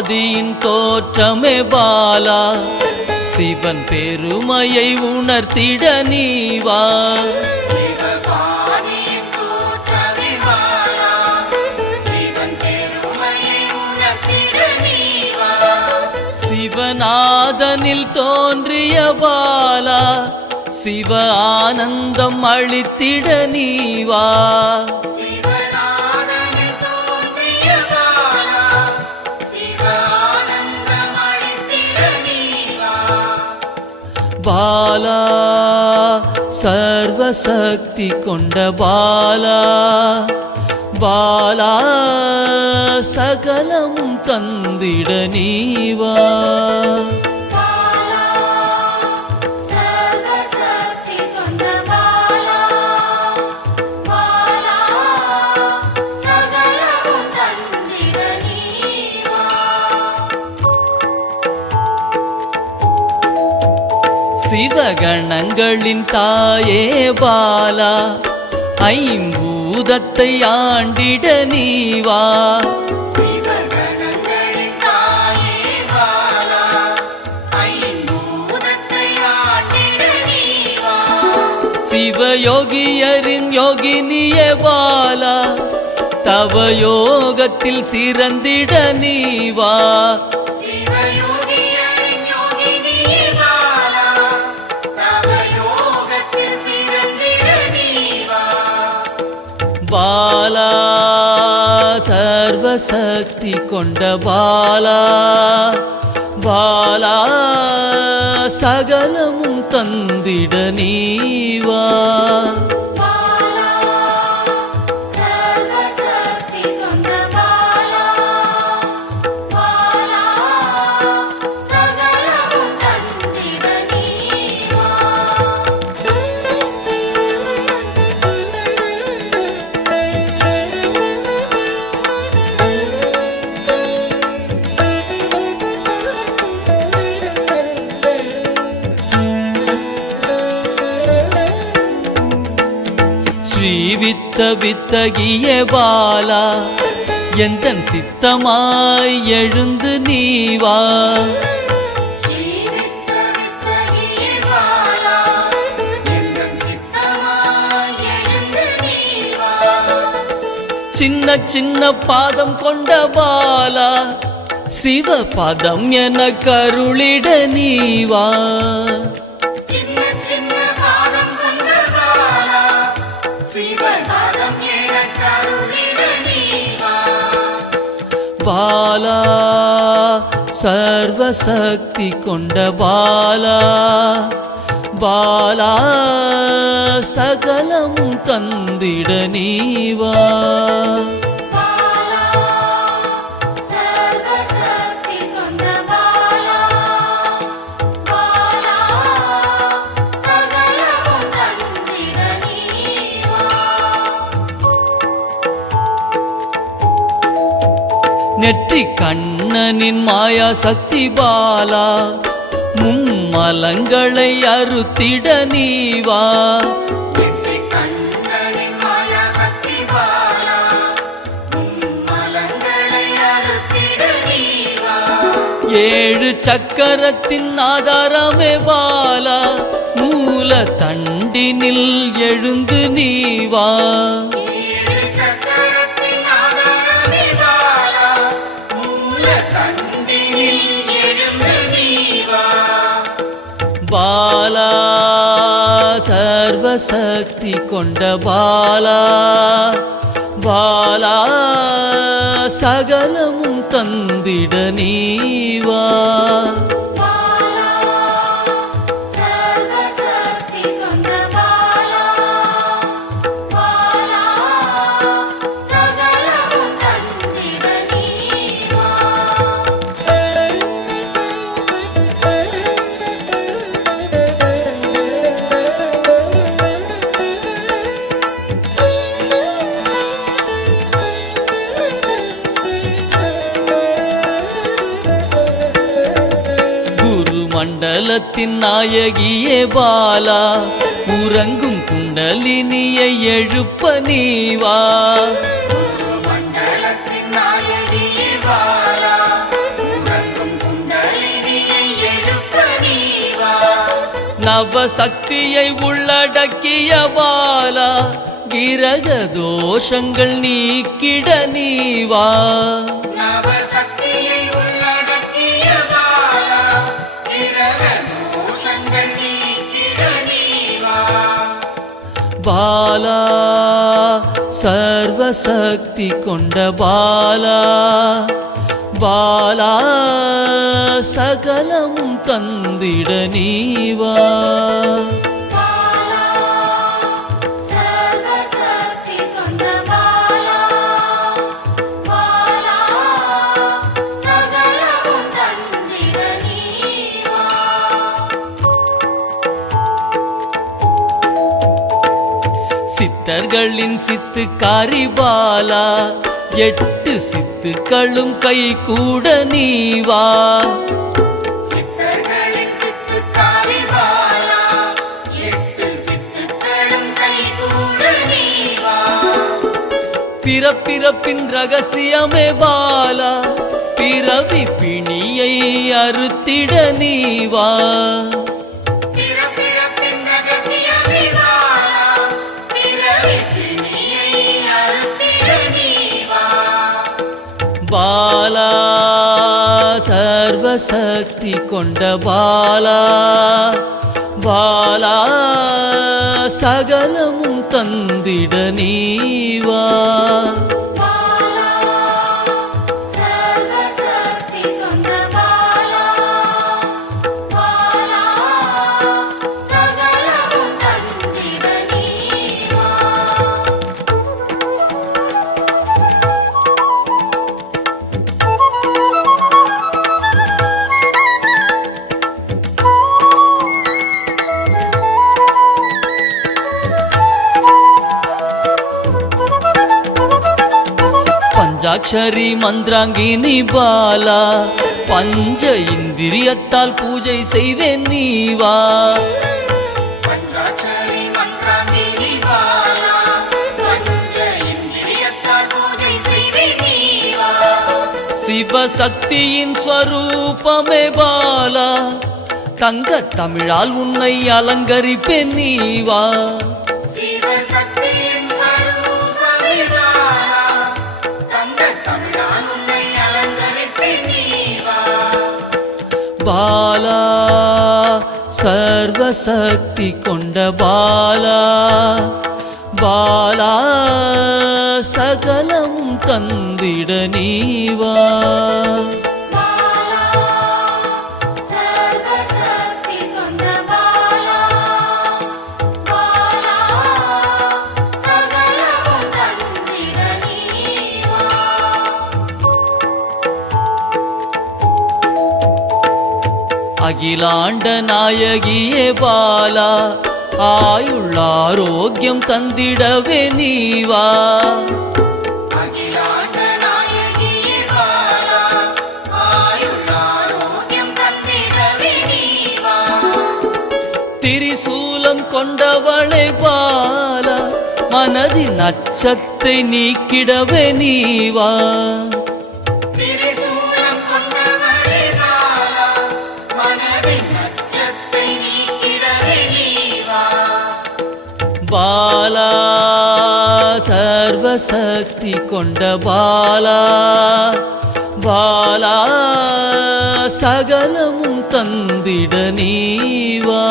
ஆதியின் தோற்றமே பாலா, சிவன் பெருமையை உணர்த்திட நீவா. சிவநாதனில் தோன்றிய பாலா, சிவ ஆனந்தம் அளித்திட நீவா. பாலா சர்வசக்தி கொண்ட பாலா, பாலா சகலமும் தந்திட நீவா. சிவகணங்களின் தாயே பாலா, ஐம்பூதத்தை ஆண்டிட நீவா. சிவயோகியரின் யோகினியே பாலா, தவ யோகத்தில் சிறந்திட நீவா. பாலா சர்வசக்தி கொண்ட பாலா, பாலா சகலமும் தந்திட நீவா. ஸ்ரீவித்த வித்தகிய பாலா, எந்தன் சித்தமாய் எழுந்து நீவா. சின்ன சின்ன பாதம் கொண்ட பாலா, சிவ பதம் என கருளிட நீவா. பாலா சர்வசக்தி கொண்ட பாலா, பாலா சகலமும் தந்திட நீவா. நெற்றி கண்ணனின் மாயா சக்தி பாலா, மும்மலங்களை அறுத்திட நீவா. ஏழு சக்கரத்தின் ஆதாரமே பாலா, மூல தண்டினில் எழுந்து நீவா. பாலா சர்வசக்தி கொண்ட பாலா, பாலா சகலமும் தந்திட நீவா. மண்டலத்தின் நாயகியே பாலா, உறங்கும் குண்டலினியை எழுப்ப நீவா. மண்டலத்தின் நாயகியே பாலா, நவசக்தியை உள்ளடக்கிய பாலா கிரக தோஷங்கள் நீக்கிட நீவா நவசக்தியை உள்ளடக்கிய பாலா கிரக தோஷங்கள் நீக்கிட நீவா பாலா சர்வசக்தி கொண்ட பாலா பாலா சகலமும் தந்திட நீவா பாலா சர்வசக்தி கொண்ட பாலா பாலா சகலமும் தந்திட நீவா சித்தர்களின் சித்துக்காரி பாலா 8 சித்துக்களும் கை கூட நீவா சித்தர்களின் சித்துக்காரி பாலா 8 சித்துக்களும் கைகூட நீவா பிறப்பிறப்பின் ரகசியமே பாலா பிறவி பிணியை அறுத்திட நீவா பிறப்பிறப்பின் ரகசியமே பாலா பிறவி பிணியை அறுத்திட நீவா பாலா சர்வசக்தி கொண்ட பாலா பாலா சகலமும் தந்திட நீவா பாலா சர்வசக்தி கொண்ட பாலா பாலா சகலமும் தந்திட நீவா பஞ்சாட்சரி மந்திராங்கினி பாலா பஞ்ச இந்திரியத்தால் பூஜை செய்வேன் நீவா பஞ்சாட்சரி மந்திராங்கினி பாலா பஞ்ச இந்திரியத்தால் பூஜை செய்வே நீவா சிவசக்தியின் ஸ்வரூபமே பாலா தங்க தமிழால் உன்னை அலங்கரிப்பேன் நீவா சிவசக்தியின் ஸ்வரூபமே பாலா தங்க தமிழால் உன்னை அலங்கரிப்பேன் நீவா பாலா சர்வசக்தி கொண்ட பாலா பாலா சகலமும் தந்திட நீவா பாலா சர்வசக்தி கொண்ட பாலா பாலா சகலமும் தந்திட நீவா அகிலாண்ட நாயகியே பாலா ஆயுள் ஆரோக்கியம் தந்திடவே நீவா அகிலாண்ட நாயகியே பாலா ஆயுள் ஆரோக்கியம் தந்திடவே நீவா திரிசூலம் கொண்டவளை பாலா மனதின் அச்சத்தை நீக்கிடவே நீவா திரிசூலம் கொண்டவளே பாலா மனதின் அச்சத்தை நீக்கிடவே நீவா பாலா சர்வசக்தி கொண்ட பாலா பாலா சகலமும் தந்திட நீவா